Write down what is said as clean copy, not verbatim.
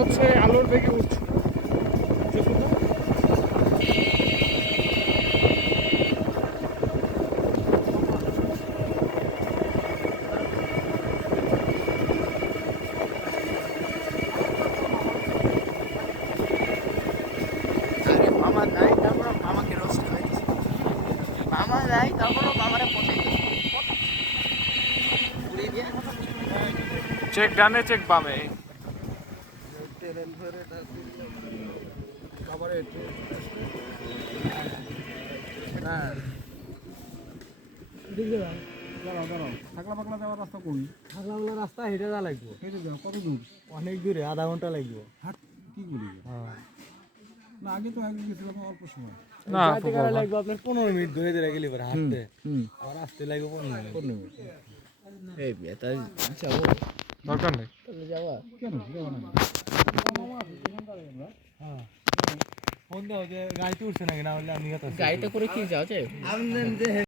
হচ্ছে আলোর বেগে উঠছে। মামা নাই তারপর মামাকে রোস্ট করে দিছি। মামা নাই তারপর মামারে পটাই পুড়িয়ে দিয়ে চেক ডানে চেক বামে। রাস্তা হেঁটে যা লাগবো, কত দূর? অনেক দূরে, আধা ঘন্টা লাগবো। হাট কি করি? না আগে তো আগে গেছিলাম অল্প সময়। না যাইতে গেলে লাগবে আপনার 15 মিনিট ধরে ধরে গেলে পরে হাঁটতে, আর আসতে লাগবে 15 মিনিট। এই বিয়ে তাই যাবো দরকার নেই। তাহলে যাওয়া কেন যাবো না? ফোন দাও যে গাড়িতে উঠছে নাকি, না হলে আমি গাড়িটা করে কি যাওয়া যায়?